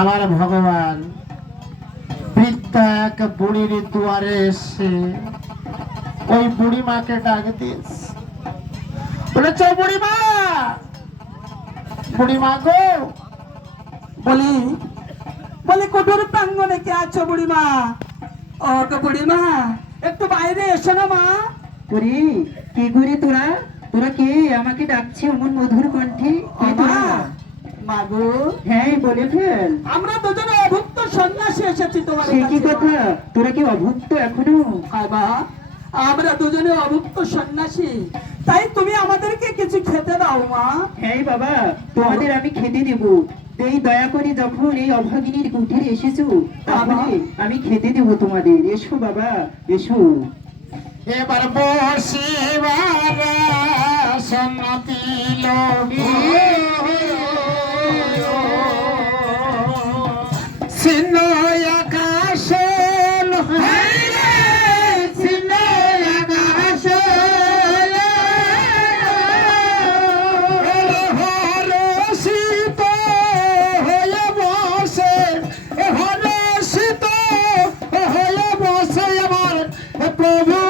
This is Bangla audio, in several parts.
আমার ভগবান বৃদ্ধা এক বুড়ির দুয়ারে এসে ওই বুড়ি মাকে ডাক দিয়েছে, বলেছে বুড়ি মা, বুড়ি মা গো। বলি বলি কুটির প্রাঙ্গনে কে আছো বুড়িমা? ও তো বুড়িমা, একটু বাইরে এসো না মা। ওরে কি করে তোরা তোরা কে আমাকে ডাকছি অমন মধুর কণ্ঠে? কে তোরা? মাগো, হ্যাঁ বলে ফেল। আমরা দুজনে অভুক্ত সন্ন্যাসী এসেছি তোমার সে কি কাছে। কথা? তোরা কি অভুক্ত এখনো? হ্যাঁ মা, আমরা দুজনে অভুক্ত সন্ন্যাসী, তাই তুমি আমাদেরকে কিছু খেতে দাও মা। হ্যাঁ বাবা, তোমাদের আমি খেতে দেব। এই দয়া করে যখন এই অভাগিনীর কুঠিরে এসেছো, তাহলে আমি খেতে দেব তোমাদের। এসো বাবা, এসো। এবার বসিবার সন্মতি লোভী সিন্ন আকাশ সিন্ন আকাশ হরষিত হয়ে বসে, হরষিত হয়ে বসে আমার প্রভু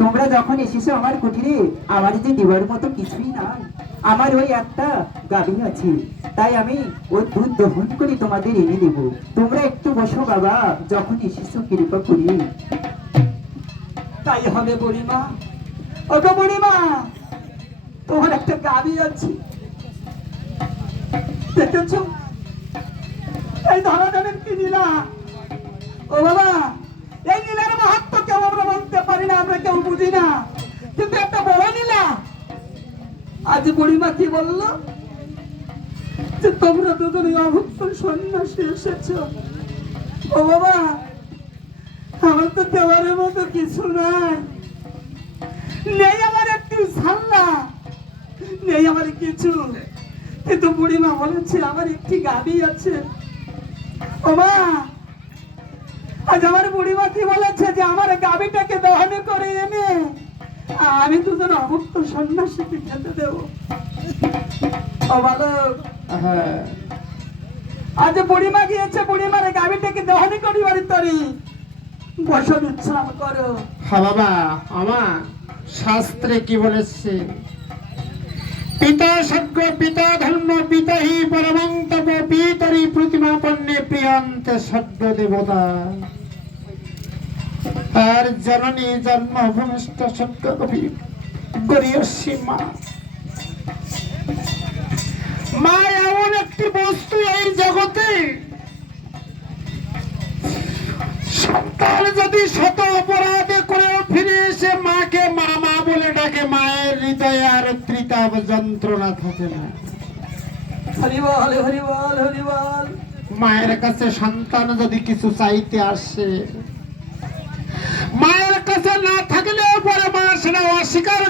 তোমরা যখন এসেছো আমার কুঠিরে, আমার যে দেওয়ার মতো কিছুই নাই। আমার ওই একটা গাভী আছে, তাই আমি ওই দুধ দহন করে তোমাদের এনে দেব। তোমরা একটু বসো বাবা, যখন এসেছো কৃপা করি। তাই হবে বুড়িমা। ও তো বুড়িমা, তোমার একটা গাড়ি আছে দেখেছো? এই ধরাধরের কি নীলা। ও বাবা, এই নীলার মাহাত্ম কেউ আমরা বলতে পারি না, আমরা কেউ বুঝি না, কিন্তু একটা বড় নীলা। আজ বুড়িমা কি বললো যে তোমরা দুজনে অভুক্ত সন্ন্যাসী এসেছো। ও বাবা, আমার তো দেওয়ার মতো কিছু নাই, নেই আমার একটু ছাল্লা, নেই আমার কিছু, কিন্তু বুড়িমা বলেছে আমার একটি গাড়ি আছে। ও মা, আজ আমার বুড়িমা কি বলেছে যে আমার গাড়িটাকে দহন করে এনে আমি দুজন অভুক্ত সন্ন্যাসীকে খেতে দেব। ও বালক, হ্যাঁ, আজ বুড়িমা গিয়েছে, বুড়িমার গাড়িটাকে দহন করিবার তরি বসন উৎসাহ করো। হ্যাঁ বাবা, আমার শাস্ত্রে কি বলেছে? পিতা সজ্ঞ পিতা ধর্ম পিতা হি পরমং তপ পিতরি প্রতিমা পণ্যে প্রিয়ন্তে সদ্য দেবতা আর জননী জন্মভূমিষ্ঠ সত্য কবি গরিয়সী মা। মা এমন একটি বস্তু এই জগতে, সন্তান যদি শত অপরাধে করেও ফিরে এসে মাকে মা মা বলে ডাকে, মায়ের হৃদয়ে আর ত্রিতাপ যন্ত্রণা থাকে না। হরিবল হরিবল হরিবল। মায়ের কাছে সন্তান যদি কিছু চাইতে আসে, মায়ের কাছে না থাকলেও পরে মা সেটা অস্বীকার